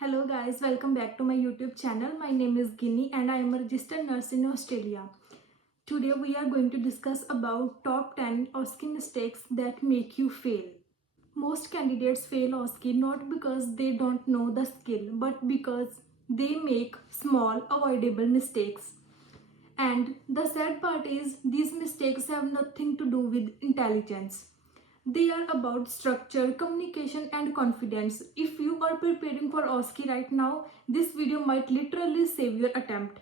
Hello guys, welcome back to my YouTube channel. My name is Ginny and I am a registered nurse in Australia. Today we are going to discuss about top 10 OSCE mistakes that make you fail. Most candidates fail OSCE not because they don't know the skill but because they make small avoidable mistakes. And the sad part is these mistakes have nothing to do with intelligence. They are about structure, communication and confidence. If you are preparing for OSCE right now, this video might literally save your attempt.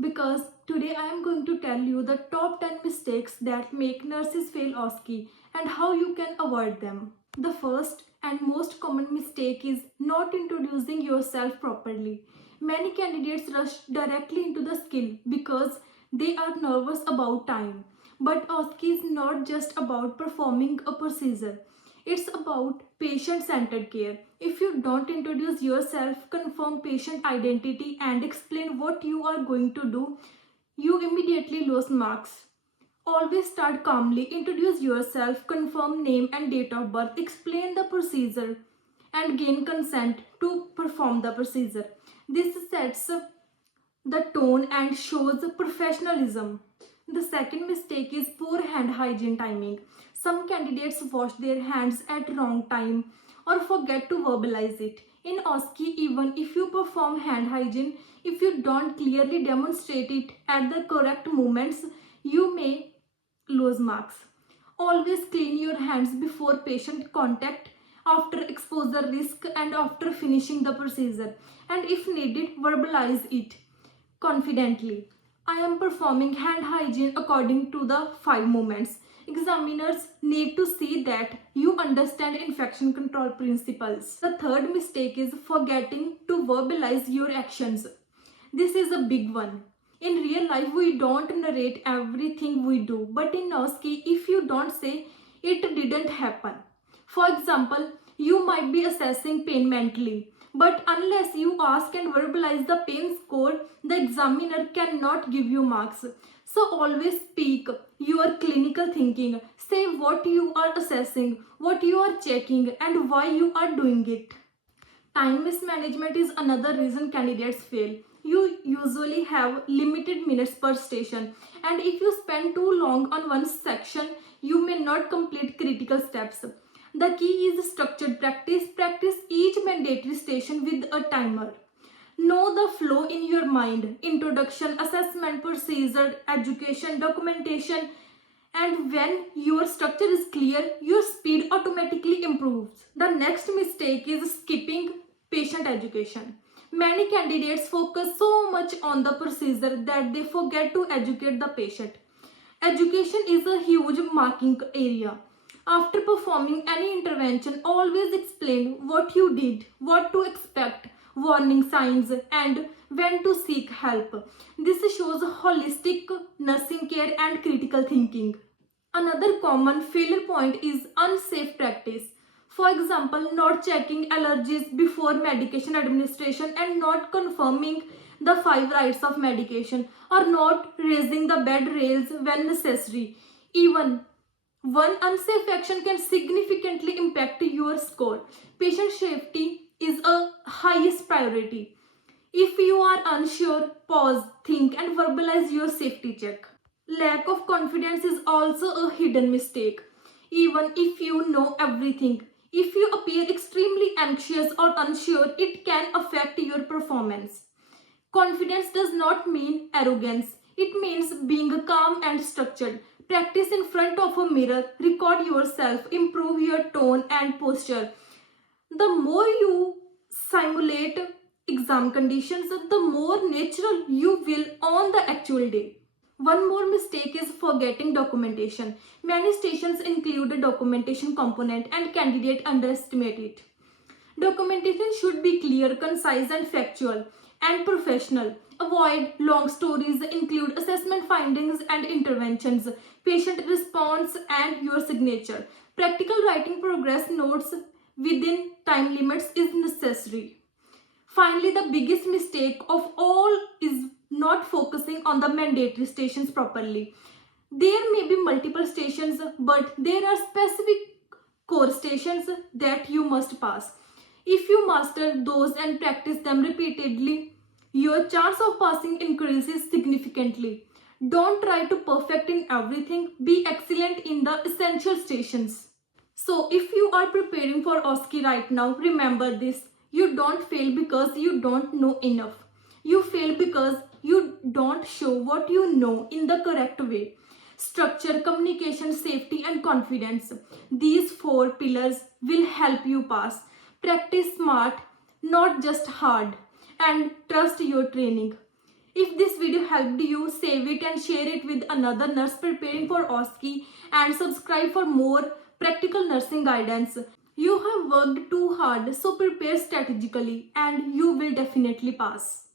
Because today I am going to tell you the top 10 mistakes that make nurses fail OSCE and how you can avoid them. The first and most common mistake is not introducing yourself properly. Many candidates rush directly into the skill because they are nervous about time. But OSCE is not just about performing a procedure. It's about patient-centered care. If you don't introduce yourself, confirm patient identity and explain what you are going to do, you immediately lose marks. Always start calmly, introduce yourself, confirm name and date of birth, explain the procedure and gain consent to perform the procedure. This sets the tone and shows professionalism. The second mistake is poor hand hygiene timing. Some candidates wash their hands at wrong time or forget to verbalize it. In OSCE, even if you perform hand hygiene, if you don't clearly demonstrate it at the correct moments, you may lose marks. Always clean your hands before patient contact, after exposure risk and after finishing the procedure. And if needed, verbalize it confidently. I am performing hand hygiene according to the 5 movements. Examiners need to see that you understand infection control principles. The third mistake is forgetting to verbalize your actions. This is a big one. In real life, we don't narrate everything we do, but in OSCE, if you don't say it didn't happen. For example, you might be assessing pain mentally, but unless you ask and verbalize the pain score, the examiner cannot give you marks. So always speak your clinical thinking. Say what you are assessing, what you are checking, and why you are doing it. Time mismanagement is another reason candidates fail. You usually have limited minutes per station, and if you spend too long on one section, you may not complete critical steps. The key is structured practice. Practice each mandatory station with a timer. Know the flow in your mind: introduction, assessment, procedure, education, documentation. And when your structure is clear, your speed automatically improves. The next mistake is skipping patient education. Many candidates focus so much on the procedure that they forget to educate the patient. Education is a huge marking area. After performing any intervention, always explain what you did, what to expect, warning signs, and when to seek help. This shows holistic nursing care and critical thinking. Another common failure point is unsafe practice. For example, not checking allergies before medication administration and not confirming the 5 rights of medication, or not raising the bed rails when necessary. Even one unsafe action can significantly impact your score. Patient safety is a highest priority. If you are unsure, pause, think, and verbalize your safety check. Lack of confidence is also a hidden mistake. Even if you know everything, if you appear extremely anxious or unsure, it can affect your performance. Confidence does not mean arrogance. It means being calm and structured. Practice in front of a mirror, record yourself, improve your tone and posture. The more you simulate exam conditions, the more natural you will on the actual day. One more mistake is forgetting documentation. Many stations include a documentation component and candidates underestimate it. Documentation should be clear, concise and factual and professional. Avoid long stories, include assessment findings and interventions, patient response and your signature. Practical writing progress notes within time limits is necessary. Finally, the biggest mistake of all is not focusing on the mandatory stations properly. There may be multiple stations, but there are specific core stations that you must pass. If you master those and practice them repeatedly, your chance of passing increases significantly. Don't try to perfect in everything, be excellent in the essential stations. So if you are preparing for OSCE right now, remember this. You don't fail because you don't know enough. You fail because you don't show what you know in the correct way. Structure, communication, safety, and confidence. These 4 pillars will help you pass. Practice smart, not just hard, and trust your training. If this video helped you, save it and share it with another nurse preparing for OSCE, and subscribe for more practical nursing guidance. You have worked too hard, so prepare strategically and you will definitely pass.